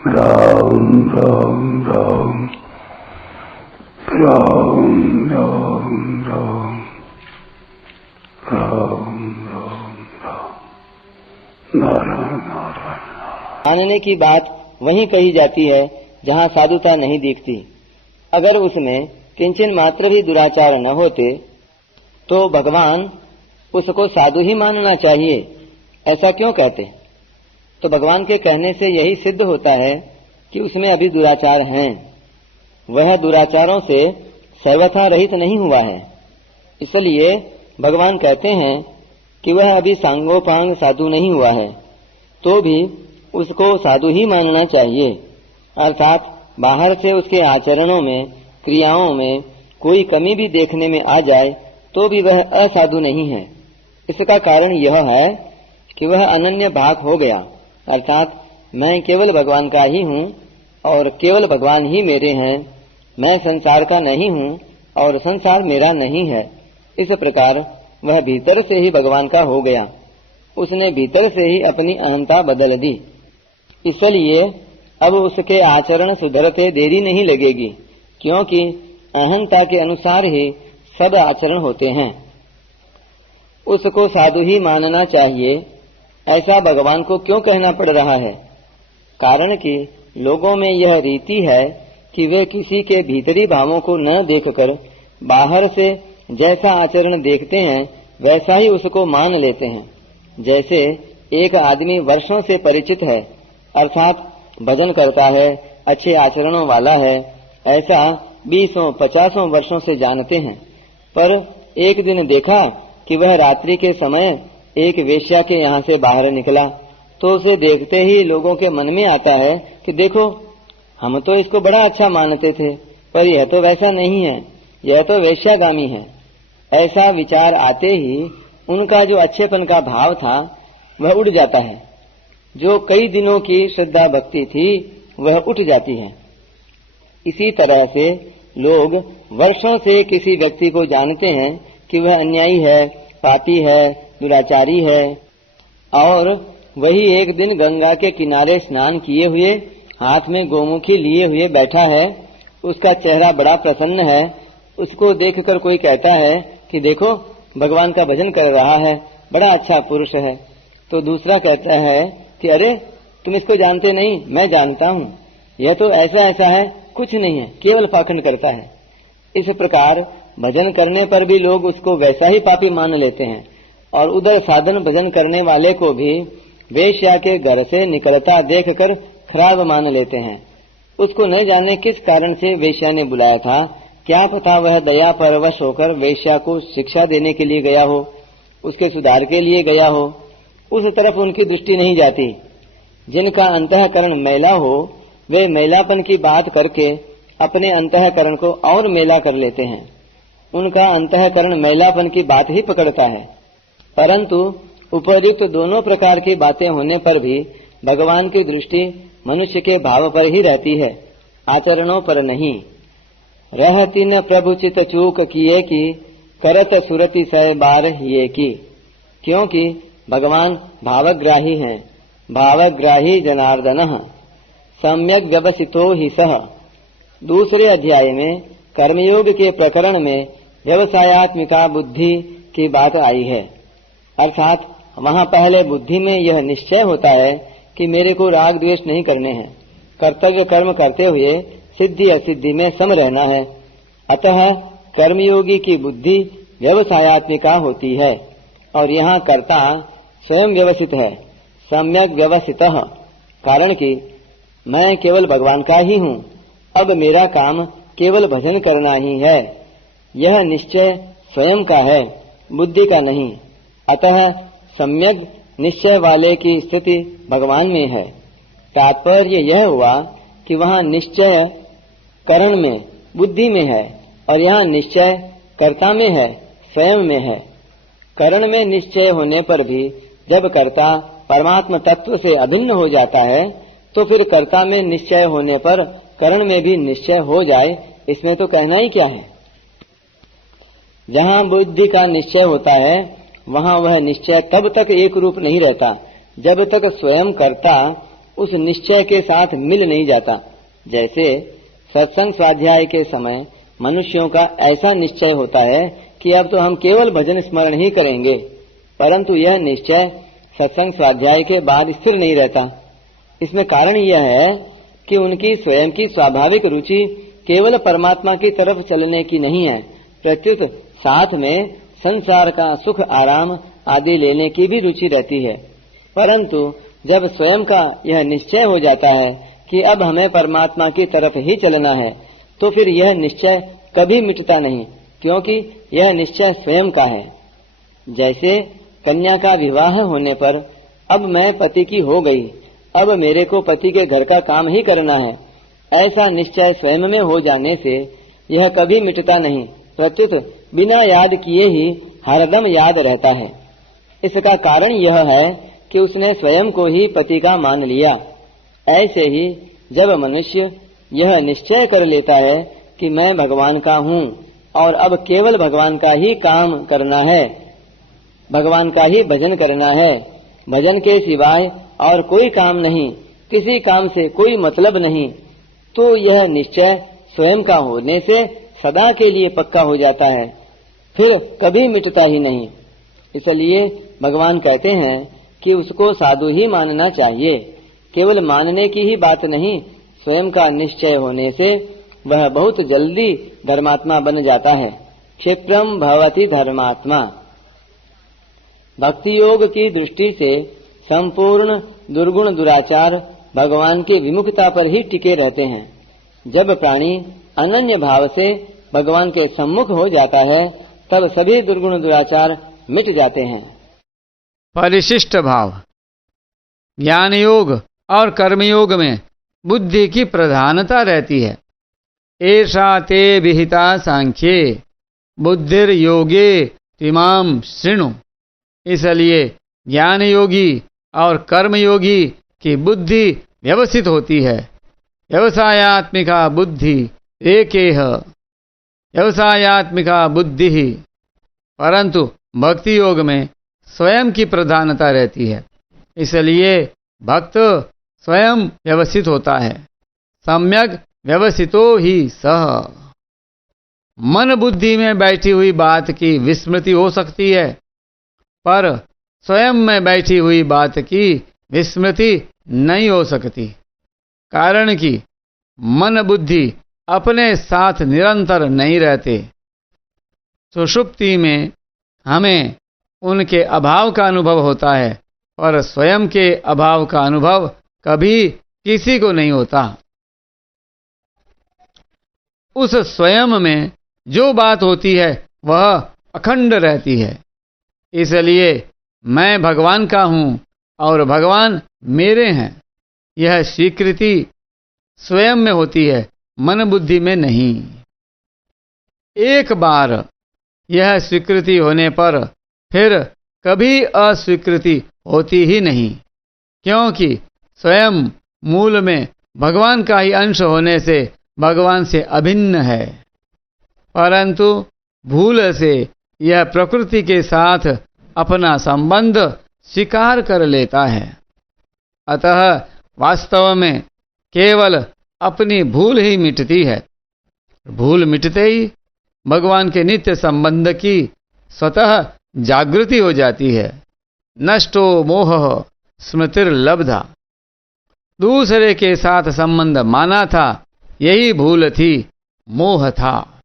राम राम राम राम राम राम राम राम राम नारायण नारायण। मानने की बात वहीं कही जाती है जहाँ साधुता नहीं दिखती। अगर उसमें किंचन मात्र भी दुराचार न होते तो भगवान उसको साधु ही मानना चाहिए, ऐसा क्यों कहते? तो भगवान के कहने से यही सिद्ध होता है कि उसमें अभी दुराचार हैं। वह दुराचारों से सर्वथा रहित नहीं हुआ है। इसलिए भगवान कहते हैं कि वह अभी सांगोपांग साधु नहीं हुआ है, तो भी उसको साधु ही मानना चाहिए। अर्थात बाहर से उसके आचरणों में, क्रियाओं में कोई कमी भी देखने में आ जाए तो भी वह असाधु नहीं है। इसका कारण यह है कि वह अनन्य भाग हो गया, अर्थात मैं केवल भगवान का ही हूँ और केवल भगवान ही मेरे हैं। मैं संसार का नहीं हूँ और संसार मेरा नहीं है। इस प्रकार वह भीतर से ही भगवान का हो गया। उसने भीतर से ही अपनी अहंता बदल दी। इसलिए अब उसके आचरण सुधरते देरी नहीं लगेगी, क्योंकि अहंता के अनुसार ही सब आचरण होते हैं। उसको साधु ही मानना चाहिए, ऐसा भगवान को क्यों कहना पड़ रहा है? कारण कि लोगों में यह रीति है कि वे किसी के भीतरी भावों को न देखकर बाहर से जैसा आचरण देखते हैं वैसा ही उसको मान लेते हैं। जैसे एक आदमी वर्षों से परिचित है, अर्थात भजन करता है, अच्छे आचरणों वाला है, ऐसा 20-50 वर्षों से जानते हैं। पर एक दिन देखा कि वह रात्रि के समय एक वेश्या के यहाँ से बाहर निकला, तो उसे देखते ही लोगों के मन में आता है कि देखो, हम तो इसको बड़ा अच्छा मानते थे, पर यह तो वैसा नहीं है, यह तो वेश्यागामी है। ऐसा विचार आते ही उनका जो अच्छेपन का भाव था वह उड़ जाता है। जो कई दिनों की श्रद्धा भक्ति थी वह उठ जाती है। इसी तरह से लोग वर्षों से किसी व्यक्ति को जानते हैं कि वह अन्यायी है, पापी है, दुराचारी है, और वही एक दिन गंगा के किनारे स्नान किए हुए, हाथ में गोमुखी लिए हुए बैठा है। उसका चेहरा बड़ा प्रसन्न है। उसको देखकर कोई कहता है कि देखो, भगवान का भजन कर रहा है, बड़ा अच्छा पुरुष है। तो दूसरा कहता है कि अरे, तुम इसको जानते नहीं, मैं जानता हूँ, यह तो ऐसा ऐसा है, कुछ नहीं है, केवल पाखंड करता है। इस प्रकार भजन करने पर भी लोग उसको वैसा ही पापी मान लेते हैं, और उधर साधन भजन करने वाले को भी वेश्या के घर से निकलता देखकर खराब मान लेते हैं। उसको न जाने किस कारण से वेश्या ने बुलाया था, क्या पता वह दया परवश होकर वेश्या को शिक्षा देने के लिए गया हो, उसके सुधार के लिए गया हो। उस तरफ उनकी दृष्टि नहीं जाती। जिनका अंतःकरण मैला हो वे मैलापन की बात करके अपने अंतःकरण को और मैला कर लेते हैं। उनका अंतःकरण मैलापन की बात ही पकड़ता है। परंतु उपयुक्त दोनों प्रकार की बातें होने पर भी भगवान की दृष्टि मनुष्य के भाव पर ही रहती है, आचरणों पर नहीं। रहती न प्रभु चित चूक किए की, करत सुरति सह बार ये की। क्योंकि भगवान भावग्राही हैं। भावग्राही जनार्दनः सम्यक व्यवसितो ही सह। दूसरे अध्याय में कर्मयोग के प्रकरण में व्यवसायत्मिका बुद्धि की बात आई है। अर्थात वहाँ पहले बुद्धि में यह निश्चय होता है कि मेरे को राग द्वेष नहीं करने हैं, कर्तव्य कर्म करते हुए सिद्धि असिद्धि में सम रहना है। अतः कर्मयोगी की बुद्धि व्यवसायत्मिका होती है, और यहाँ कर्ता स्वयं व्यवसित है, सम्यक व्यवसितः। कारण कि मैं केवल भगवान का ही हूँ, अब मेरा काम केवल भजन करना ही है। यह निश्चय स्वयं का है, बुद्धि का नहीं। अतः सम्यक निश्चय वाले की स्थिति भगवान में है। तात्पर्य यह हुआ कि वहाँ निश्चय करण में, बुद्धि में है, और यहाँ निश्चय कर्ता में है, स्वयं में है। करण में निश्चय होने पर भी जब कर्ता परमात्मा तत्व से अभिन्न हो जाता है, तो फिर कर्ता में निश्चय होने पर करण में भी निश्चय हो जाए, इसमें तो कहना ही क्या है। जहाँ बुद्धि का निश्चय होता है वहाँ वह निश्चय तब तक एक रूप नहीं रहता जब तक स्वयं कर्ता उस निश्चय के साथ मिल नहीं जाता। जैसे सत्संग स्वाध्याय के समय मनुष्यों का ऐसा निश्चय होता है कि अब तो हम केवल भजन स्मरण ही करेंगे, परंतु यह निश्चय सत्संग स्वाध्याय के बाद स्थिर नहीं रहता। इसमें कारण यह है कि उनकी स्वयं की स्वाभाविक रुचि केवल परमात्मा की तरफ चलने की नहीं है, प्रत्युत साथ में संसार का सुख आराम आदि लेने की भी रुचि रहती है। परंतु जब स्वयं का यह निश्चय हो जाता है कि अब हमें परमात्मा की तरफ ही चलना है, तो फिर यह निश्चय कभी मिटता नहीं, क्योंकि यह निश्चय स्वयं का है। जैसे कन्या का विवाह होने पर अब मैं पति की हो गई, अब मेरे को पति के घर का काम ही करना है, ऐसा निश्चय स्वयं में हो जाने से यह कभी मिटता नहीं, प्रत्युत बिना याद किए ही हरदम याद रहता है। इसका कारण यह है कि उसने स्वयं को ही पति का मान लिया। ऐसे ही जब मनुष्य यह निश्चय कर लेता है कि मैं भगवान का हूँ और अब केवल भगवान का ही काम करना है, भगवान का ही भजन करना है, भजन के सिवाय और कोई काम नहीं, किसी काम से कोई मतलब नहीं, तो यह निश्चय स्वयं का होने से सदा के लिए पक्का हो जाता है, फिर कभी मिटता ही नहीं। इसलिए भगवान कहते हैं कि उसको साधु ही मानना चाहिए। केवल मानने की ही बात नहीं, स्वयं का निश्चय होने से वह बहुत जल्दी धर्मात्मा बन जाता है। क्षिप्रम भवति धर्मात्मा। भक्ति योग की दृष्टि से संपूर्ण दुर्गुण दुराचार भगवान की विमुखता पर ही टिके रहते हैं। जब प्राणी अनन्य भाव से भगवान के सम्मुख हो जाता है, तब सभी दुर्गुण दुराचार मिट जाते हैं। परिशिष्ट भाव। ज्ञान योग और कर्मयोग में बुद्धि की प्रधानता रहती है। एषा ते विहिता सांख्ये बुद्धिर योगे तिमाम शृणु। इसलिए ज्ञान योगी और कर्मयोगी की बुद्धि व्यवस्थित होती है। व्यवसायात्मिका बुद्धि एकेह व्यवसायात्मिका बुद्धि ही। परंतु भक्ति योग में स्वयं की प्रधानता रहती है, इसलिए भक्त स्वयं व्यवस्थित होता है। सम्यक व्यवस्थितो ही सह। मन बुद्धि में बैठी हुई बात की विस्मृति हो सकती है, पर स्वयं में बैठी हुई बात की विस्मृति नहीं हो सकती, कारण कि मन बुद्धि अपने साथ निरंतर नहीं रहते। सुषुप्ति में हमें उनके अभाव का अनुभव होता है, और स्वयं के अभाव का अनुभव कभी किसी को नहीं होता। उस स्वयं में जो बात होती है वह अखंड रहती है। इसलिए मैं भगवान का हूँ और भगवान मेरे हैं, यह स्वीकृति स्वयं में होती है, मन बुद्धि में नहीं। एक बार यह स्वीकृति होने पर फिर कभी अस्वीकृति होती ही नहीं, क्योंकि स्वयं मूल में भगवान का ही अंश होने से भगवान से अभिन्न है। परंतु भूल से यह प्रकृति के साथ अपना संबंध स्वीकार कर लेता है। अतः वास्तव में केवल अपनी भूल ही मिटती है। भूल मिटते ही भगवान के नित्य संबंध की स्वतः जागृति हो जाती है। नष्टो मोह स्मृतिर्लब्धा। दूसरे के साथ संबंध माना था, यही भूल थी, मोह था।